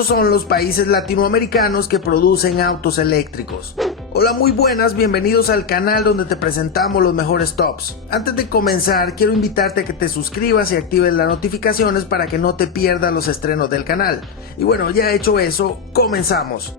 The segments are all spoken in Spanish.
estos son los países latinoamericanos que producen autos eléctricos. Hola, muy buenas, bienvenidos al canal donde te presentamos los mejores tops. Antes de comenzar, quiero invitarte a que te suscribas y actives las notificaciones para que no te pierdas los estrenos del canal. Y bueno, ya hecho eso, comenzamos.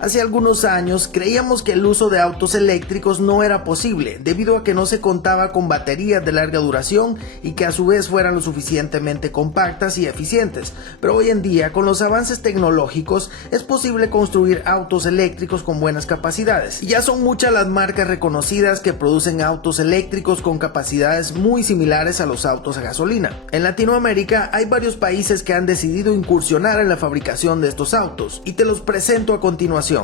Hace algunos años creíamos que el uso de autos eléctricos no era posible, debido a que no se contaba con baterías de larga duración y que a su vez fueran lo suficientemente compactas y eficientes. Pero hoy en día, con los avances tecnológicos, es posible construir autos eléctricos con buenas capacidades. Y ya son muchas las marcas reconocidas que producen autos eléctricos con capacidades muy similares a los autos a gasolina. En Latinoamérica hay varios países que han decidido incursionar en la fabricación de estos autos, y te los presento a continuación.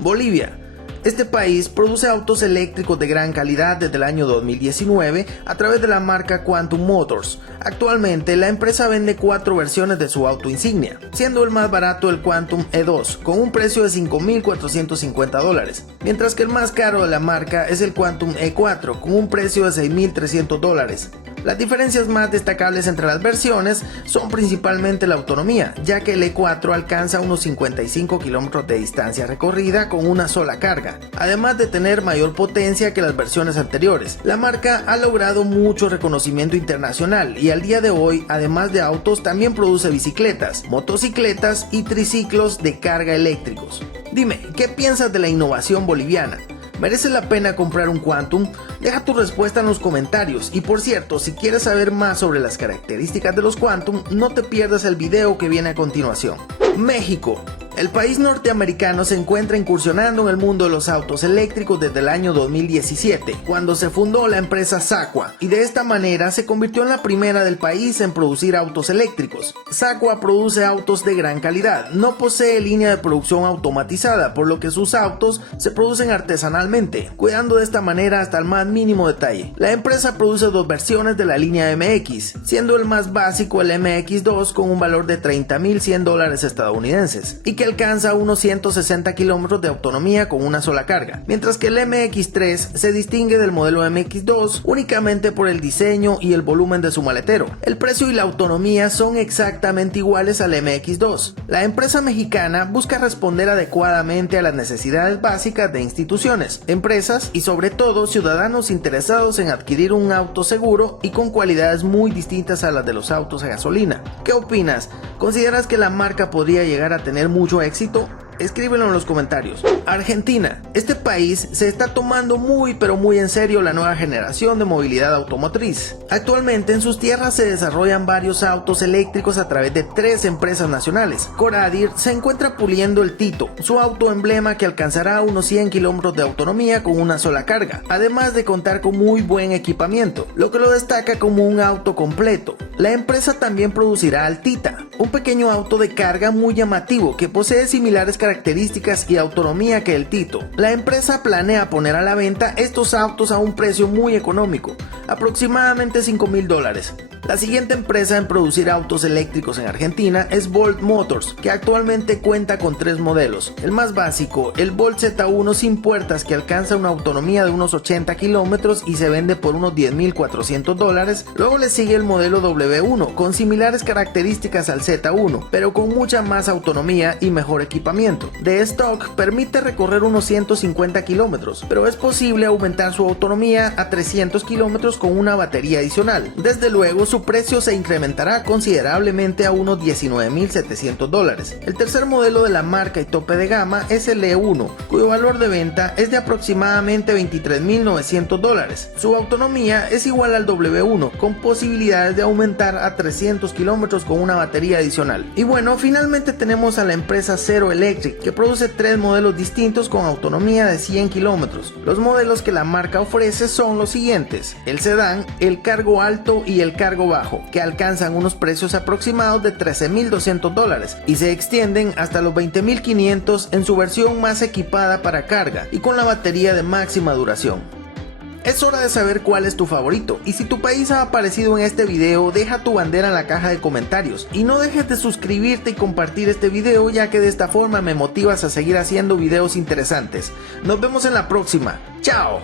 Bolivia. Este país produce autos eléctricos de gran calidad desde el año 2019 a través de la marca Quantum Motors. Actualmente la empresa vende 4 versiones de su auto insignia, siendo el más barato el Quantum E2 con un precio de $5.450, mientras que el más caro de la marca es el Quantum E4 con un precio de $6.300. Las diferencias más destacables entre las versiones son principalmente la autonomía, ya que el E4 alcanza unos 55 kilómetros de distancia recorrida con una sola carga, además de tener mayor potencia que las versiones anteriores. La marca ha logrado mucho reconocimiento internacional y al día de hoy, además de autos, también produce bicicletas, motocicletas y triciclos de carga eléctricos. Dime, ¿qué piensas de la innovación boliviana? ¿Merece la pena comprar un Quantum? Deja tu respuesta en los comentarios. Y por cierto, si quieres saber más sobre las características de los Quantum, no te pierdas el video que viene a continuación. México. El país norteamericano se encuentra incursionando en el mundo de los autos eléctricos desde el año 2017, cuando se fundó la empresa Sacua, y de esta manera se convirtió en la primera del país en producir autos eléctricos. Sacua produce autos de gran calidad, no posee línea de producción automatizada, por lo que sus autos se producen artesanalmente, cuidando de esta manera hasta el más mínimo detalle. La empresa produce 2 versiones de la línea MX, siendo el más básico el MX2 con un valor de $30.100 estadounidenses, y que alcanza unos 160 kilómetros de autonomía con una sola carga, mientras que el MX3 se distingue del modelo MX2 únicamente por el diseño y el volumen de su maletero. El precio y la autonomía son exactamente iguales al MX2. La empresa mexicana busca responder adecuadamente a las necesidades básicas de instituciones, empresas y sobre todo ciudadanos interesados en adquirir un auto seguro y con cualidades muy distintas a las de los autos a gasolina. ¿Qué opinas? ¿Consideras que la marca podría llegar a tener mucho éxito? Escríbelo en los comentarios. Argentina. Este país se está tomando muy pero muy en serio la nueva generación de movilidad automotriz. Actualmente en sus tierras se desarrollan varios autos eléctricos a través de 3 empresas nacionales. Coradir se encuentra puliendo el Tito, su auto emblema que alcanzará unos 100 kilómetros de autonomía con una sola carga, además de contar con muy buen equipamiento, lo que lo destaca como un auto completo. La empresa también producirá Altita, un pequeño auto de carga muy llamativo que posee similares características y autonomía que el Tito. La empresa planea poner a la venta estos autos a un precio muy económico, aproximadamente $5.000. La siguiente empresa en producir autos eléctricos en Argentina es Bolt Motors, que actualmente cuenta con 3 modelos. El más básico, el Bolt Z1 sin puertas, que alcanza una autonomía de unos 80 kilómetros y se vende por unos $10.400. Luego le sigue el modelo W1 con similares características al Z1, pero con mucha más autonomía y mejor equipamiento. De stock permite recorrer unos 150 kilómetros, pero es posible aumentar su autonomía a 300 kilómetros con una batería adicional. Desde luego su precio se incrementará considerablemente a unos $19.700. El tercer modelo de la marca y tope de gama es el E1, cuyo valor de venta es de aproximadamente $23.900. Su autonomía es igual al W1, con posibilidades de aumentar a 300 kilómetros con una batería adicional. Y bueno, finalmente tenemos a la empresa Zero Electric, que produce 3 modelos distintos con autonomía de 100 kilómetros. Los modelos que la marca ofrece son los siguientes: el sedán, el cargo alto y el cargo bajo, que alcanzan unos precios aproximados de $13.200 y se extienden hasta los $20.500 en su versión más equipada para carga y con la batería de máxima duración. Es hora de saber cuál es tu favorito, y si tu país ha aparecido en este video, deja tu bandera en la caja de comentarios y no dejes de suscribirte y compartir este video, ya que de esta forma me motivas a seguir haciendo videos interesantes. Nos vemos en la próxima. ¡Chao!